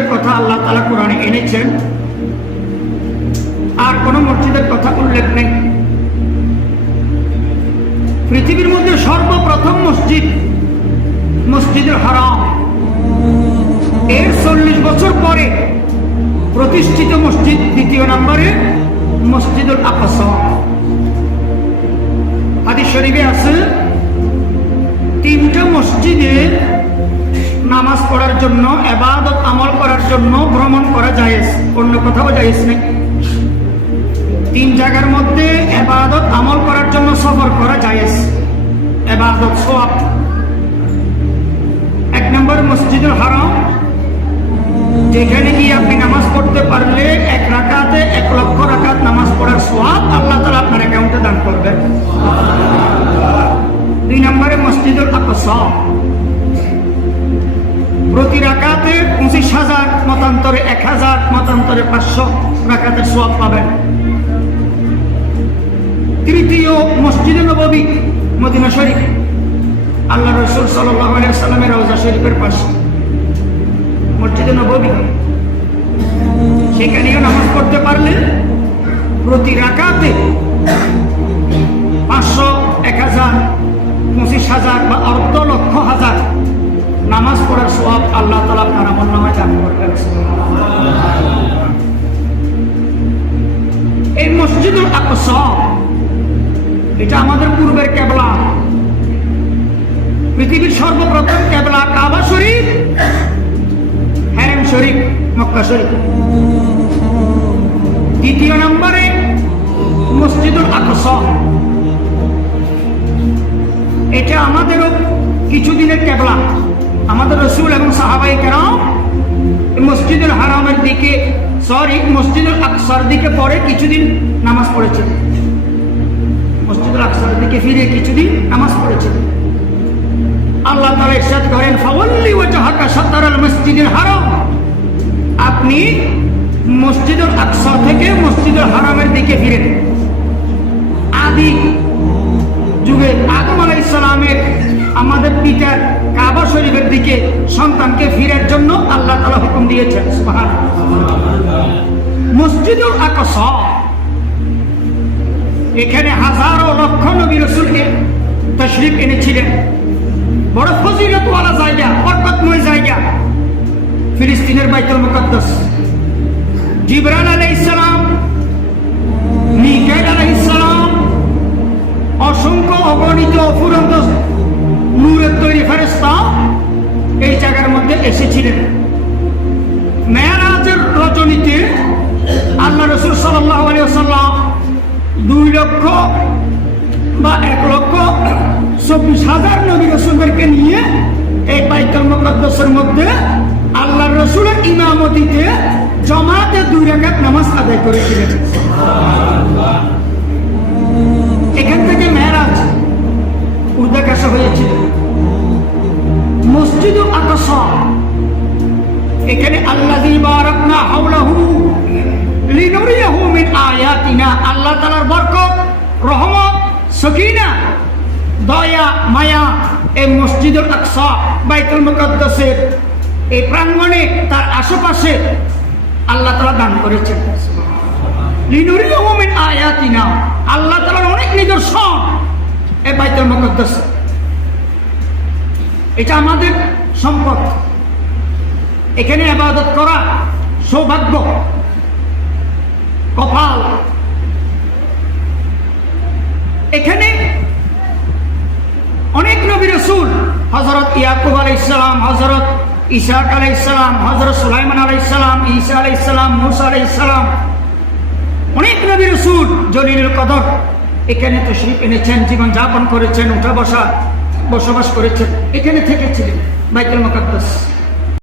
মসজিদের কথা আল্লাহ তালা কোরআনে এনেছেন। আর কোন মসজিদের কথা উল্লেখ নেই। পৃথিবীর মধ্যে সর্বপ্রথম মসজিদ মসজিদের হারাম। এর চল্লিশ বছর পরে প্রতিষ্ঠিত মসজিদ দ্বিতীয় নম্বরে মসজিদুল আকসা। আদি শরীফে আছে, তিনটা মসজিদে নামাজ পড়ার জন্য এবাদত আমল করার জন্য ভ্রমণ করা যায় অন্য কোথাও যায় তিন জায়গার মধ্যে এবাদত আমল করার জন্য সফর করা যায় এবাদত সোয়াব এক নম্বর মসজিদুল হারাম। যেখানে গিয়ে আপনি নামাজ পড়তে পারলে এক রাকাতে এক লক্ষ রাকাত নামাজ পড়ার সোয়াব আল্লাহ তালা আপনার অ্যাকাউন্টে দান করবেন। দুই নম্বরে মসজিদুল আকসা। প্রতি রাকাতে পঁচিশ হাজার, মতান্তরে এক হাজার, মতান্তরে পাঁচশো রাকাতের সোয়াব পাবেন। তৃতীয় মসজিদে নবী মদিনা শরীফ। আল্লাহ রসুল সাল্লামের রওজা শরীফের পাশে। মসজিদে নবী সেখানেও নামাজ পড়তে পারলে প্রতি রাকাতে পাঁচশো, এক হাজার, পঁচিশ হাজার বা অর্ধ লক্ষ হাজার নামাজ পড়ার সব আল্লাহ তালা আপনার আমল নামায় দান করবেন। এই মসজিদুল এটা আমাদের পূর্বের কেবলা। পৃথিবীর সর্বপ্রথম কেবলা কাবা শরীফ হ্যারেম শরীফ, মক্কা শরীফ। দ্বিতীয় নম্বরে মসজিদুল আকসা। এটা আমাদেরও কিছুদিনের কেবলা। সাহাবাই কেরাম মসজিদুল হারামের দিকে সরি মসজিদুল আকসার দিকে পরে কিছুদিন নামাজ মসজিদুল আকসার দিকে ফিরে কিছুদিন নামাজ আল্লাহ তালা করেন মসজিদুল হারাম। আপনি মসজিদুল আকসা থেকে মসজিদুল হারামের দিকে ফিরেন। আদি যুগে আদম আলাই ইসলামের আমাদের পিতার শরীফের দিকে সন্তানকে ফিরার জন্য আল্লাহ তালা হুকুম দিয়েছেন মসজিদুল আকসা, এখানে হাজারো লক্ষ নবী রসুলকে তশরিফ এনেছিলেন। বড় ফজিলতওয়ালা জায়গা, বরকতময় জায়গা। ফিলিস্তিনের বাইতুল মুকদ্দাস। জিবরান আলাইহিস সালাম, মিকাইল আলাইহিস সালাম, অসংখ্য অগণিত অফুরন্ত নূরের তৈরি মধ্যে এসেছিলেন। মেয়ারাজের রজনীতে আল্লাহ রসুল সাল্লাহ আলিয়াল্লাম দুই লক্ষ বা এক লক্ষ চব্বিশ হাজার নবী রসুলদেরকে নিয়ে এই বাইতুল মুকদ্দাসের মধ্যে আল্লাহ রসুলের ইমামতিতে জমাতে দুই রাকাত নামাজ আদায় করেছিলেন। এখান থেকে মেহরাজ উর্দাকাশা হয়েছিল। মসজিদ আকাশ এখানে আল্লাহ বারাকনা হাওলাহু লিনুরিয়াহু মিন আয়াতিনা। আল্লাহ তাআলার বরকত, রহমত, সকিনা, দয়া, মায়া এই মসজিদুল আকসা, বাইতুল মুকদ্দাসের এই প্রাঙ্গণে তার আশেপাশে আল্লাহ তাআলা দান করেছেন। লিনুরিয়াহু মিন আয়াতিনা। আল্লাহ তাআলার অনেক নিদর্শন এই বাইতুল মুকদ্দাস। এটা আমাদের সম্পদ। এখানে আবাদত করা সৌভাগ্য। কপাল। এখানে অনেক নবী রসুল হজরত ইয়াকুব আলাই ইসলাম হজরত ইসাক আলাই ইসলাম হজরত সুলাইমান আলাই ইসলাম ঈসা আলাই ইসলাম মুসা আলাই ইসলাম অনেক নবী রসুল জলিলুল কদর এখানে তো শিল্প এনেছেন, জীবন যাপন করেছেন, উঠা বসা, বসবাস করেছেন, এখানে থেকেছিলেন, বাইতুল মুকদ্দাস।